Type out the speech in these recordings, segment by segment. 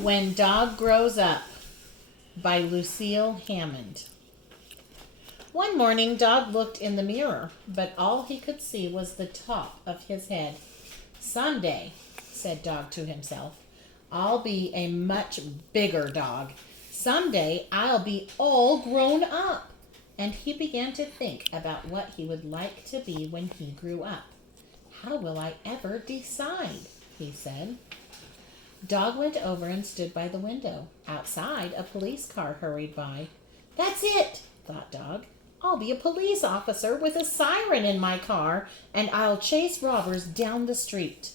When Dog Grows Up by Lucille Hammond. One morning, Dog looked in the mirror, but all he could see was the top of his head. Someday, said Dog to himself, I'll be a much bigger dog. Someday, I'll be all grown up. And he began to think about what he would like to be when he grew up. How will I ever decide? He said. Dog went over and stood by the window. Outside, a police car hurried by. That's it, thought Dog. I'll be a police officer with a siren in my car, and I'll chase robbers down the street.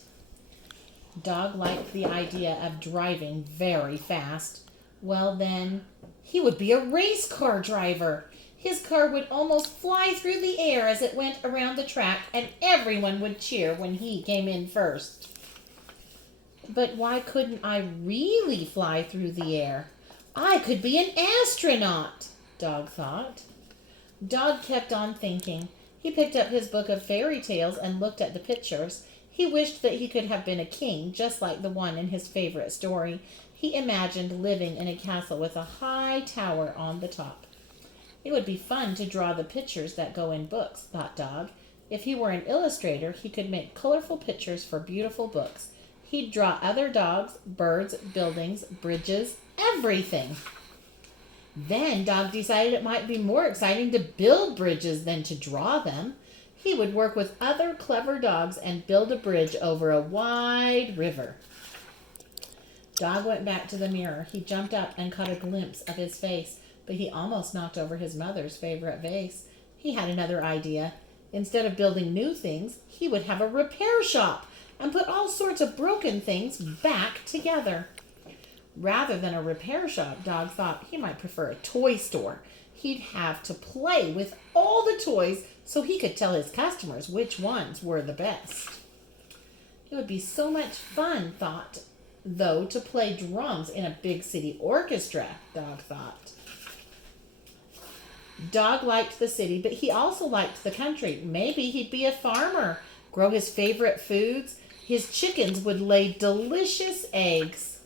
Dog liked the idea of driving very fast. Well, then, he would be a race car driver. His car would almost fly through the air as it went around the track, and everyone would cheer when he came in first. But why couldn't I really fly through the air? I could be an astronaut, Dog thought. Dog kept on thinking. He picked up his book of fairy tales and looked at the pictures. He wished that he could have been a king, just like the one in his favorite story. He imagined living in a castle with a high tower on the top. It would be fun to draw the pictures that go in books, thought Dog. If he were an illustrator, he could make colorful pictures for beautiful books. He'd draw other dogs, birds, buildings, bridges, everything. Then Dog decided it might be more exciting to build bridges than to draw them. He would work with other clever dogs and build a bridge over a wide river. Dog went back to the mirror. He jumped up and caught a glimpse of his face, but he almost knocked over his mother's favorite vase. He had another idea. Instead of building new things, he would have a repair shop and put all sorts of broken things back together. Rather than a repair shop, Dog thought he might prefer a toy store. He'd have to play with all the toys so he could tell his customers which ones were the best. It would be so much fun, though, to play drums in a big city orchestra, Dog thought. Dog liked the city, but he also liked the country. Maybe he'd be a farmer, grow his favorite foods. His chickens would lay delicious eggs.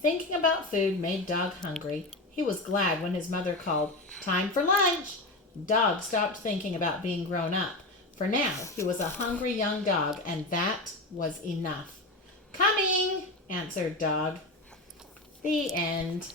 Thinking about food made Dog hungry. He was glad when his mother called, "Time for lunch." Dog stopped thinking about being grown up. For now, he was a hungry young dog, and that was enough. "Coming," answered Dog. The end.